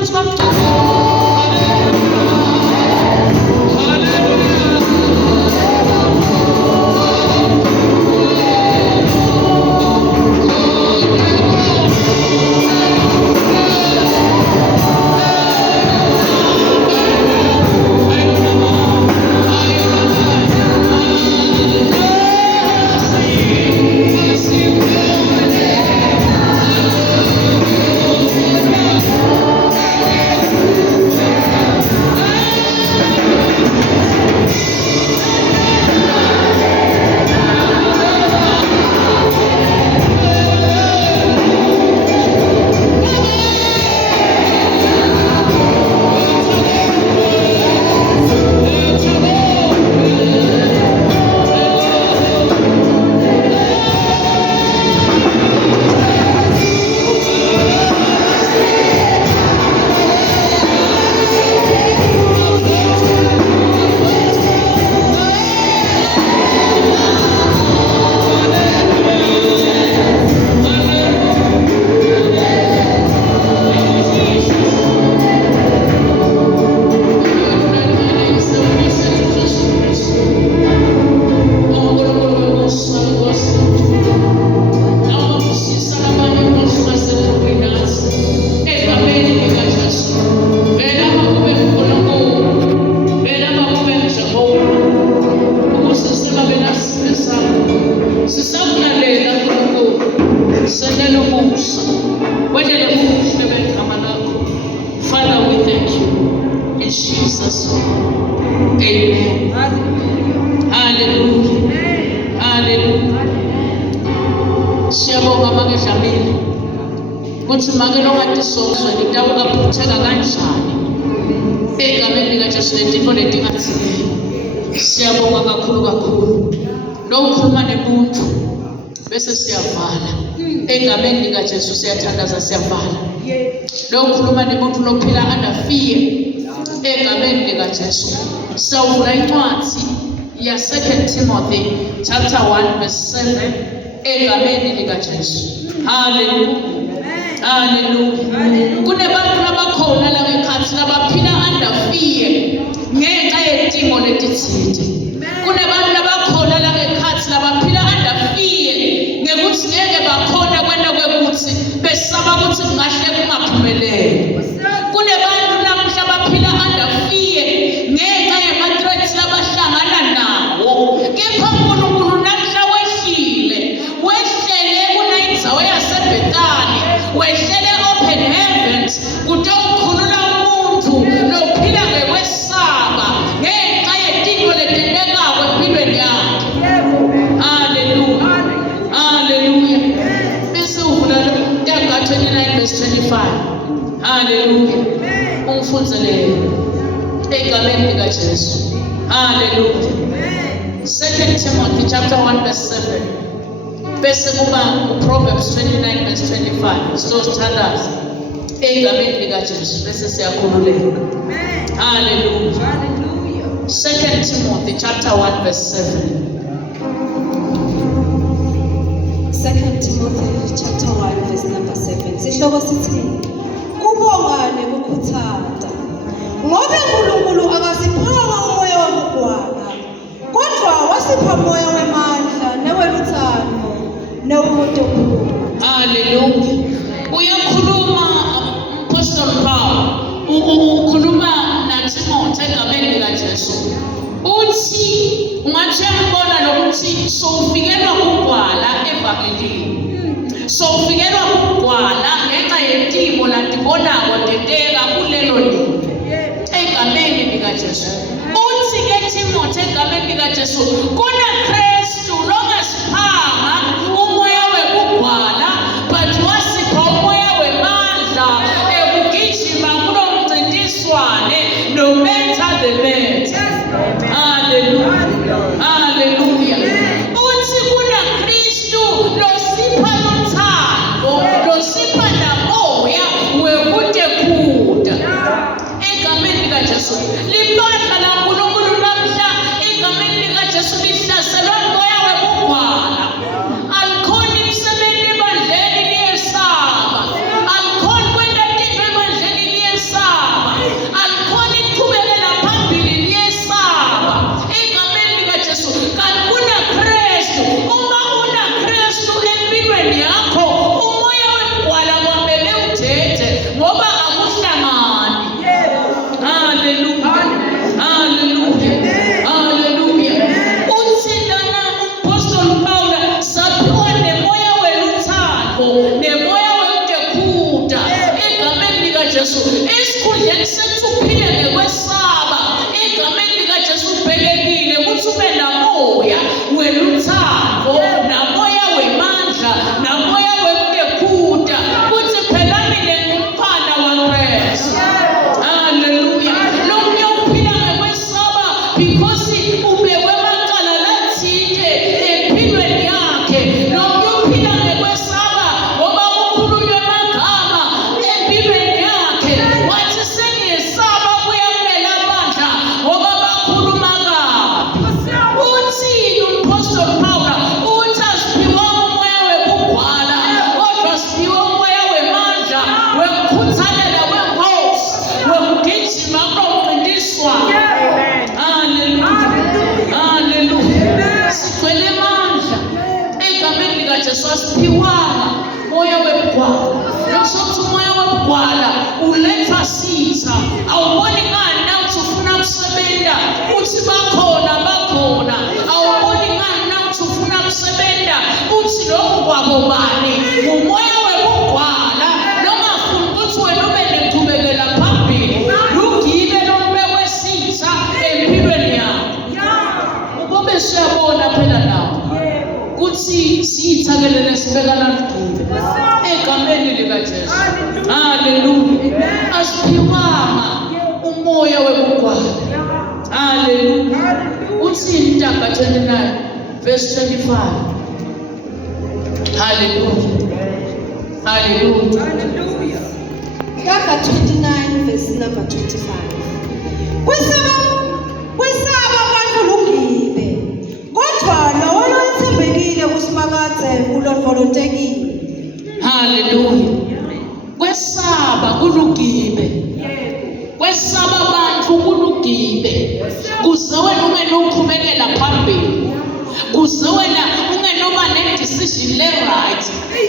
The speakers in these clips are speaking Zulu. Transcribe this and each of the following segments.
ngaphansi komthetho. Father, we thank you. In Jesus' name. Amen. Hallelujah. Hallelujah. Siyabonga make Dlamini. Kuthi make lokade sokuzwe ngidawuka phutheka kanjani. Egameni likaJesu lezinto letingathini. Siyabonga kakhulu. Lo ukhuluma nebuntu bese siyavala. Egameni likaJesu siyathandaza siyavala. Lo ukhuluma nebuntu lophila under fear. Egameni likaJesu. Sawuvula incwadi ya 2 Timothy chapter 1 verse 7. Egameni likaJesu. Hallelujah. Hallelujah. Kunebantu labakhona la ngekhathi labaphila under fear ngenxa yedimo letithithe. Kunebantu labakhona la ngekhathi labaphila under fear ngekuthi ngeke bakhona kwenda kwekuthi besaba ukuthi kungahle kungaphumeleli. Kunebantu namhla baphila under fear ngenxa yema-threats labahlangana nawo. Kepha uNkulunkulu namhla wehlele kunayindzawo yaseBhethani, wehlele open heavens kude ukhulula umuntu lophila ngekwesaba ngenxa yedingo letendekako empilweni yakhe. Hallelujah. Hallelujah. Bese uvula Ntaga 29 verse 25. Hallelujah. Ungifundzele egameni likaJesu. Hallelujah. 2 Timothy chapter 1 verse 7. Bese kuba Proverbs 29 verse 25. Sizothandaza egameni likaJesu bese siyakhululeka. Hallelujah. 2 Timothy chapter 1 verse 7. 2 Timothy chapter 1 verse number 7. Sihloko sithi kubonga nekukhuthaza ngoba uNkulunkulu akasiphanga umoya wobugwala kodwa wasipha umoya wamandla neweluthando newumoto. Hallelujah. Uyakhuluma Apostle Paul ukhuluma naTimothy egameni likaJesu. Uthi ungathi uyambona lokuthi sowufikelwa kugwala evangelini. Sowufikelwa kugwala ngenxa yedimo ladibonako dedeka kulelo live. Egameni likaJesu. Uthi ke Timothy egameni likaJesu kunaKristu lokasiphanga umoya wekugwala but wasipha umoya wemandla ekugijima kulo mncintiswane no matter the matter. Hallelujah. Hallelujah. Uthi kunaKristu losipha uthando, losipha namoya wekudekuda. Egameni likaJesu. Libandla laNkulunkulu namhla egameni likaJesu lihlaselwa umoya wekugwala. Alikhona imsebenzi ebandleni liyesaba. Alikhona kwenda into ebandleni liyesaba. likaJesu esikhundleni sethi uphile ngekwesaba egameni likaJesu ubhekekile ukuthi ube namoya weluthando namoya wemandla namoya wekudekuda kuthi phela mina ngumfana waKristu. Haleluya. Lo moya uphila ngekwesaba because ubekwe amacala lathile empilweni yakhe. Lo moya uphila ngekwesaba ngoba kukhulunywe amagama empilweni yakhe wathi sengiyesaba kuyakumela amandla ngoba bakhuluma kabi. Uthini uMpostoli Pawula? Uthi asiphiwa umoya wokugcwala kodwa siphiwe umoya wemandla wekukhuthalela kwenkosi wokugijima kunomncintiswano. Haleluya. Sigcwele amandla egameni likaJesu asiphiwanga moya wokugcwala. Lokuthi umoya wokugcwala uletha sitha. Awuboni ngani nawuthi ufuna kusebenza uthi bakhona. Awuboni ngani nawuthi ufuna kusebenza uthi lokhu kwabobani. Umoya wokugcwala nongafuni ukuthi wena ube neqhubekela phambili lugibe lobekwe sitha empilweni yakho. Ubobe siyabona phela nawo kuthi siyithakelele sibekana lugibe egameni likaJesu. Haleluya. Asiphiwanga umoya wokugcwala. Haleluya. Uthi Ntaka 29 verse 25. Haleluya. Ntaka 29 verse number 25. Kwisaba abantu lugibe kodwa lowo lothembekile kusimakadze ulondolotekile. Haleluya. Kwesaba kulugibe. Kwesaba abantu kulugibe. Kuze wena ube nokuqhubekela phambili. Kuze wena ungenoba ne-decision le-right.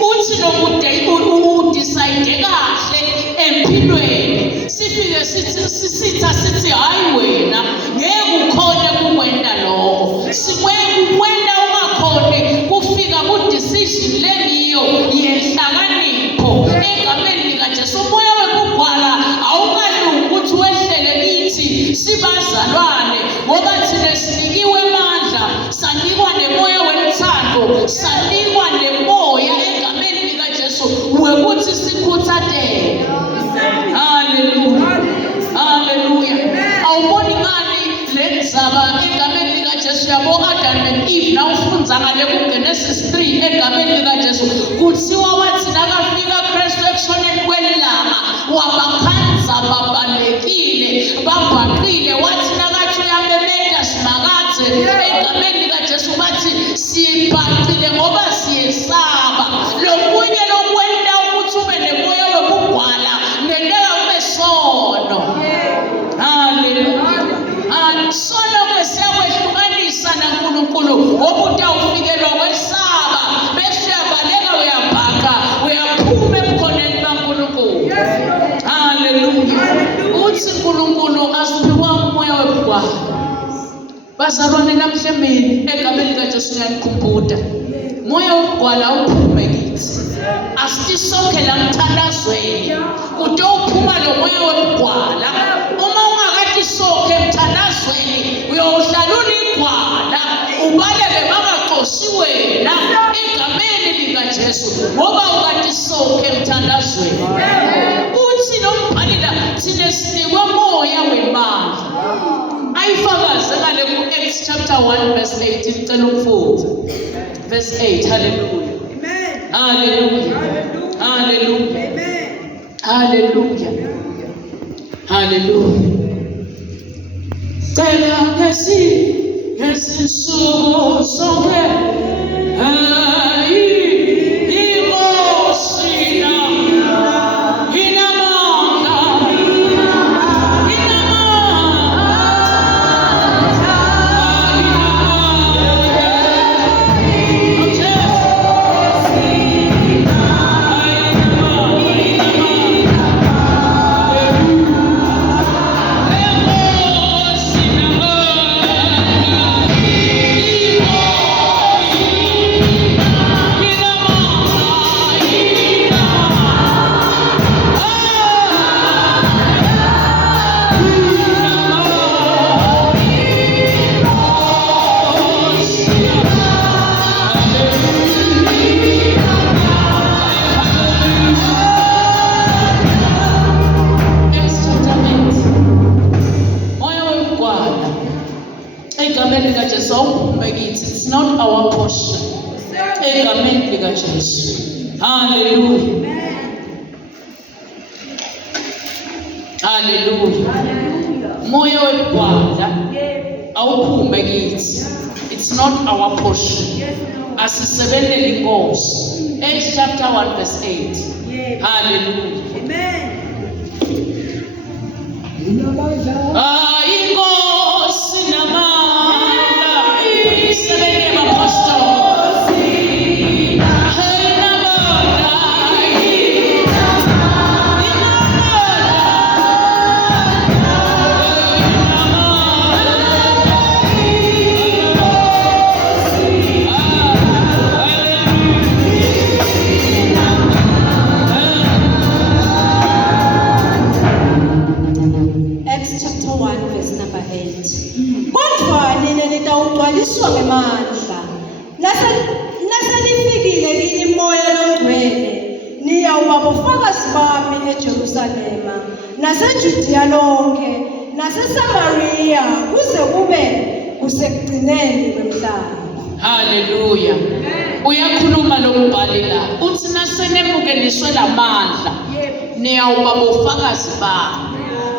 Uthi nomude udecide kahle empilweni. Sifike sithi hayi wena ngeke ukhone kukwenda lokho. Sikwenda ungakhoni kufika ku-decision leniyo yenhlakanipho egameni likaJesu. Umoya wokugcwala awukalungi ukuthi wehlele kithi sibazalwane ngoba thina sinikiwe amandla, sanikwa nemoya wethando, sanikwa nemoya egameni likaJesu wekuthi sikhuthatele. Haleluya. Awuboni ngani le ndzaba egameni likaJesu yabo Adam and Eve nawufunza ngale kuGenesis 3 egameni likaJesu kuthiwa wathi nakafika Kristu ekushoneni kwelanga wabakhanza babalekile babhaqile. Wathi nakathi uyamemeta simakadze egameni likaJesu bathi sibhaqile ngoba siyesaba. Lokunye lokwenda ukuthi ube nemoya wokugcwala ngendlela ube sono. Haleluya. Sono kwesiyawehlukanisa naNkulunkulu ngokuthi awufikelwa kwesaba bese uyabaleka uyabhaqa uyaphuma ebukhoneni baNkulunkulu. Haleluya. Uthi uNkulunkulu asiphiwanga umoya wokugcwala. Bazalwane namhlanje egameni likaJesu uyanikhumbula. Moya wokugcwala uphume kithi. Asithi sonke la mthandazweni kude uphuma lo moya wokugcwala. Uma ungakade sonke emthandazweni uyawuhlala uligcwala ubaleke bangaxoshi wena egameni likaJesu ngoba ukade sonke emthandazweni. Uthi nombhali la thina sinikwe moya wemandla. Ayifakaze ngale ku-Acts chapter 1 verse 18 cela ukufunda verse 8. Haleluya. Haleluya. Haleluya. Haleluya. Haleluya. Cela ngesinsuku sonke kithi, it's not our portion. Egameni likaJesu. Hallelujah. Hallelujah. Moya webhwala awuphume kithi. It's not our portion. Asisebenzele inkosi. Acts chapter 1 verse 8. Hallelujah. Amen. Inkosi namandla isebenzele abapostoli. Utwaliswa ngemandla naselifikile kini moya longcwele niyawuba bufakazi bami eJerusalema naseJudiya lonke naseSamariya kuze kube kusekugcineni kwemhlaba. Hallelujah. Uyakhuluma lo mbhali la uthi nasenemukeliswe lamandla niyawuba bufakazi bami.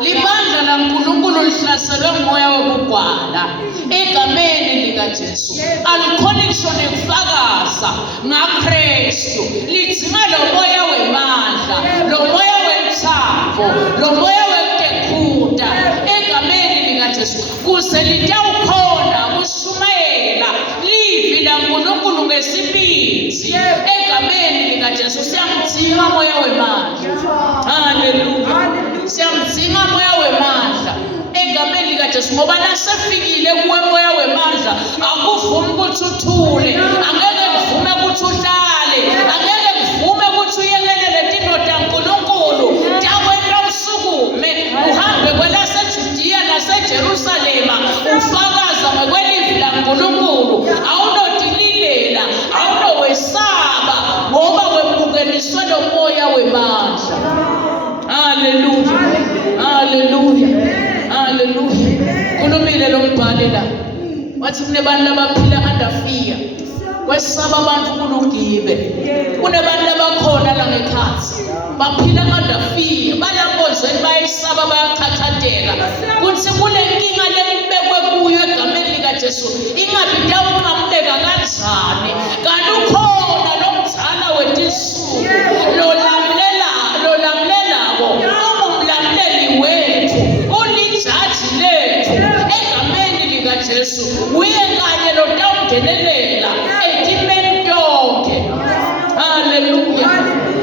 Libandla laNkulunkulu lihlaselwe ngumoya wobugwala egameni likaJesu. Alikhona ngisho nekufakaza ngaKristu. Lidzinga lo moya wemandla, lo moya wemthamo, lo moya wekutekuda egameni likaJesu. Kuze litawukhona kushumayela livi laNkulunkulu ngesibindi egameni likaJesu. Siyamdzinga moya wemandla. Hallelujah. Siyamdzinga moya wemandla egameni likaJesu ngoba nasefikile kuwe moya wemandla akuvumi ukuthi uthule, angeke kuvume ukuthi uhlale, angeke kuvume ukuthi uyekelele tinto taNkulunkulu takwena usukume uhambe kwelaseJudiya naseJerusalema ufakaza ngokwelivi laNkulunkulu. Awunodililela, awunowesaba ngoba wemukeliswe lo moya wemandla. Hallelujah. Hallelujah. Hallelujah. Kulumile lo mbhali la. Wathi kunebantu abaphila under fear. Kwesaba abantu kulungibe. Kunebantu abakhona la ngekhathi. Baphila under fear. Bayakonzweni bayisaba bayakhathatela. Kuthi kulenkinga lebekwe kuyo egameni likaJesu. Ingabe tawuqhamuleka kanjani? Kanti ukhona lo mzala wetisuku. Lo lamlelako. Umlamleli wethu. Ulijaji lethu. Egameni likaJesu. Uye kanye lo tawungenelela. Etimeni yonke. Hallelujah.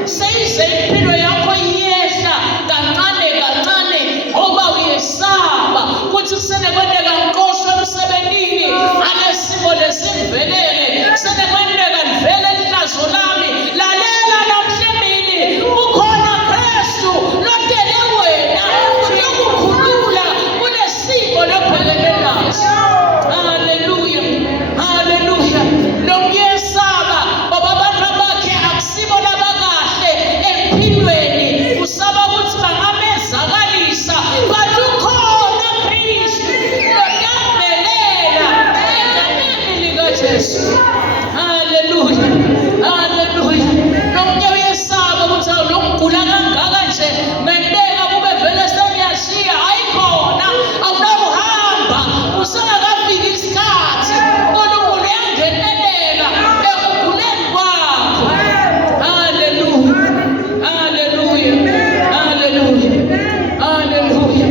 Seyize impilo yakho iyehla kancane kancane ngoba uyesaba kuthi kusenekwendeka nkosi emsebentini alesimo lesimvelele kusenekwendeka livele lihlazo lami lalela namhlebini ukhona Kristu lodele wena uyokukhulula kulesimo lobhekene naso. Hallelujah. Hallelujah. Lo myesaba baba abantu bakhe akusibo labakahle empilweni usaba ukuthi bangamezakalisa but ukhona Kristu lotambelela egameni likaJesu. Hallelujah. Hallelujah. Nomnye uyesaba ukuthi awulokugula kangaka nje ngenteka kube vele sengiyashiya ayikhona awunawuhamba usengakafiki isikhathi uNkulunkulu uyangenelela ekuguleni kwakho. Hallelujah. Hallelujah. Hallelujah. Hallelujah.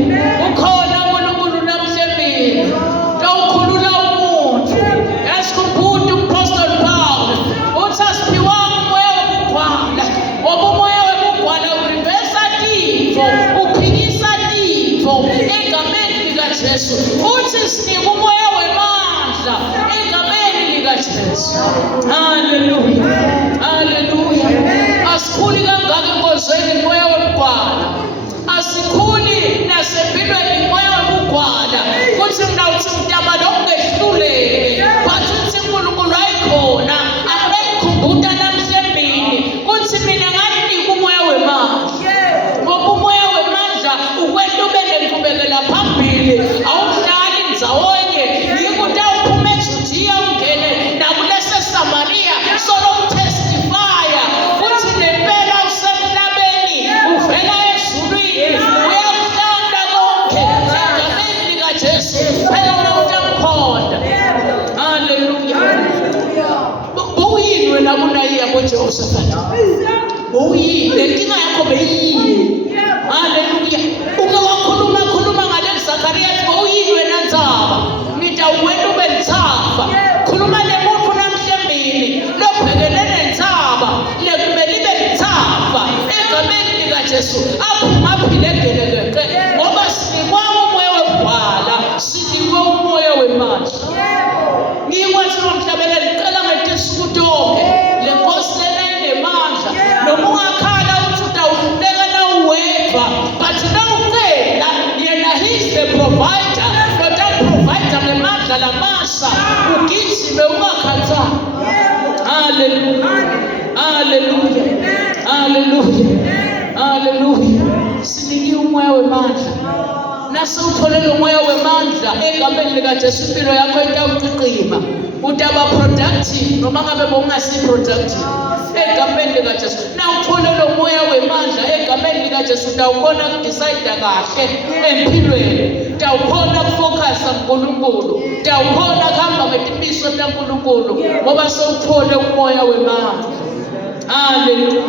Ukhona uNkulunkulu namhlebini tawukhulula umuntu. Yasikhumbula uApostle Paul uthi asiphiwanga umoya wobugwala ngoba umoya wobugwala urivesa tifo, uphikisa tifo egameni likaJesu. Uthi sinika umoya wemandla egameni likaJesu. Hallelujah. Hallelujah. Asikhuli kangaka enkozweni umoya wobugwala. Asikhuli nasempilweni umoya wobugwala. Kuthi mina uthi mntaba longehluleke. But uthi uNkulunkulu ayikhona. Angekukhumbula namhlebini. Kuthi mina nganika umoya wemandla. Ngoba umoya wemandla ukwenta ube nenqubekela phambili. Awuhlali ndzawonye. Yikuthi awuphuma eJudiya ungene koJehoshaphat. Le nkinga yakho beyiyini? Haleluya. Uke wakhuluma ngale Zakaria uyini wena Ndzaba? Nitawuwena ube Ndzaba. Khuluma nemuntu namhlembili lobhekelele Ndzaba lekumele ibe Ndzaba egameni likaJesu aphuma aphile gelekeke ngoba sinikwa umoya wobhala sinikwe umoya wemandla. Ngikwathi nomhlabela licela ngetisuku tonke le Nkosi lena inemandla noma ungakhala uthi utawuhluleka na uwedwa but nawucela yena he's the provider kodwa provider ngemandla lamasa ugijime ungakhathali. Hallelujah, hallelujah, hallelujah, hallelujah. Siniki umoya wemandla nasewutholele umoya wemandla egameni likaJesu impilo yakho itawuqiqima utaba productive noma ngabe bongasi productive egameni likaJesu. Nawutholele umoya wemandla egameni likaJesu utawukhona ukudecide kahle empilweni, utawukhona ukufocus kuNkulunkulu, utawukhona kuhamba ngetimiso kaNkulunkulu ngoba sewuthole umoya wemandla. Hallelujah,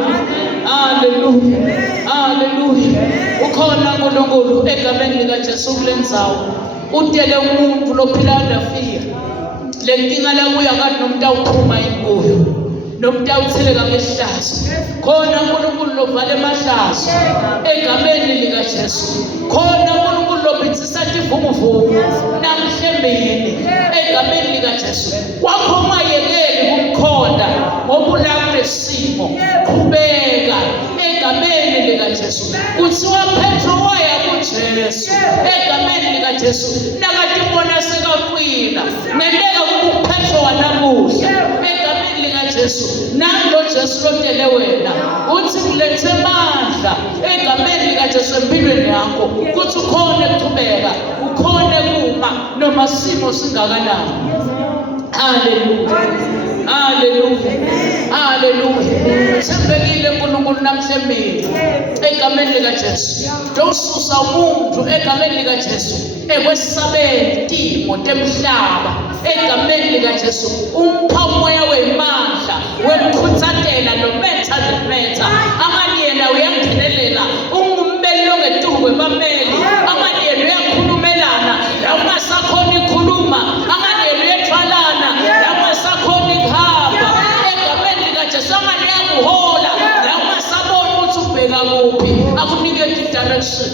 hallelujah, hallelujah. Ukhona uNkulunkulu egameni likaJesu kule ndzawo. Utele umuntu lophila ndafika le nkinga la kuya kade nomuntu awuphuma inkuyo nomuntu awutheleka ngehlazo. Khona uNkulunkulu lovala emahlazo egameni likaJesu. Khona uNkulunkulu lobhitsisa tivumuvumu namhlembeni egameni likaJesu. Kwakho ungayekeli kumkhonda ngoba ulakule simo. Qhubeka egameni likaJesu. Kuthiwa Petro waya kuJesu egameni likaJesu nakati bona sekaqina ngendeka kuba Petro wanamuhla egameni likaJesu. Nalo Jesu lotele wena uthi kulethe amandla egameni likaJesu empilweni yakho kuthi ukhone ukuthubeka ukhone kuma noma simo singakanani. Hallelujah, hallelujah, hallelujah. Sembekile uNkulunkulu namhlembili egameni likaJesu. Dosusa umuntu egameni likaJesu ekwesabeni timo temhlaba egameni likaJesu. Umpha umoya wemandla wemkhuthatela nometha zemetha. Amanye yena uyangenelela ungumbeli longetuku webameli. Amanye yena uyakhulumelana la ungasakhona ikhuluma. Amanye yena uyethwalana la ungasakhona ikhamba egameni likaJesu. Amanye uyakuhola la ungasabona ukuthi ubheka kuphi akunike direction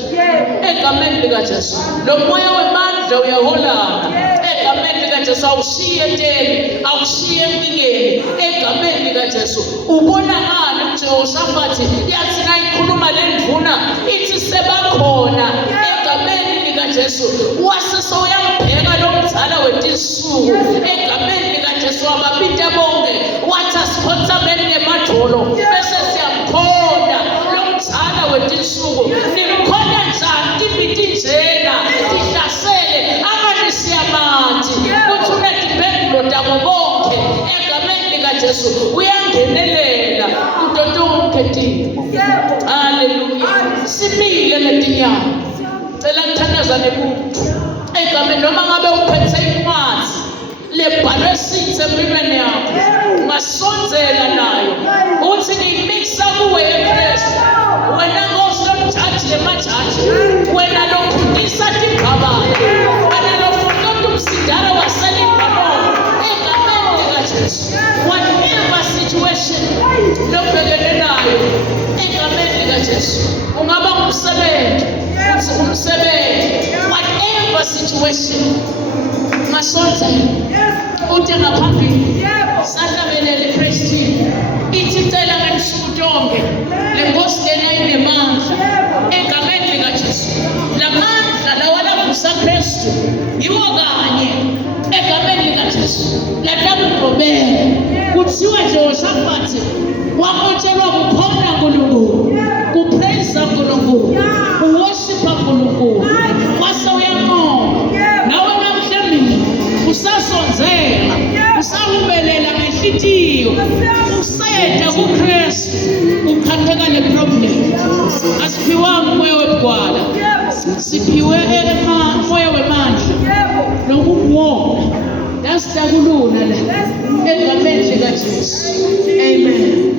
egameni likaJesu. Lo moya wemandla uyaholana egameni likaJesu. Awushiye enteni awushiye enkingeni egameni likaJesu. Ubona ngani uJehoshaphat yathi nayikhuluma le ndvuna ithi sebakhona egameni likaJesu. Wasese uyambheka lo mdzala wetisuku egameni likaJesu wabapita bonke wathi asikhothameni nemadolo bese siyamkhonda lo mdzala wetisuku. Nimkhonda njani tibiti njena tihlasele amanisiyamanti kuthi unetibhendulo tabo bonke egameni likaJesu. Uyangenelela kuto tonke timo. Hallelujah. Simile ngetinyawo cela kuthandaza nemuntu egameni noma ngabe uphethe incwadi lebhalwe sithe empilweni yakho ungasonzela nayo uthi ngiyimikisa kuwe eKristu. Wena Nkosi lomjaji lemajaji, wena lophundisa tigabane, wena lofunda umsidara waselibhanoni egameni likaJesu. Whatever situation lobhekene nayo egameni likaJesu. Ungaba ngumsebenzi uthi umsebenzi whatever situation masonzela uthi ngaphambili sahlabelele Kristu ithi cela ngesuku tonke le Nkosi lena inemandla egameni likaJesu. Lamandla lawa lavusa Kristu yiwo kanye egameni likaJesu latabugobela. Kuthiwa Jehoshaphat wamotshelwa kukhona uNkulunkulu, kupraise uNkulunkulu, uworshipa uNkulunkulu. Wase uyanqoba nawe namhlembili usasonzela usahubelela ngenhliziyo useda kuKristu ukhatheka neproblem. Asiphiwanga umoya wobugwala, siphiwe umoya wemandla nokuwona. Pastor kulula la. Egameni likaJesu. Amen.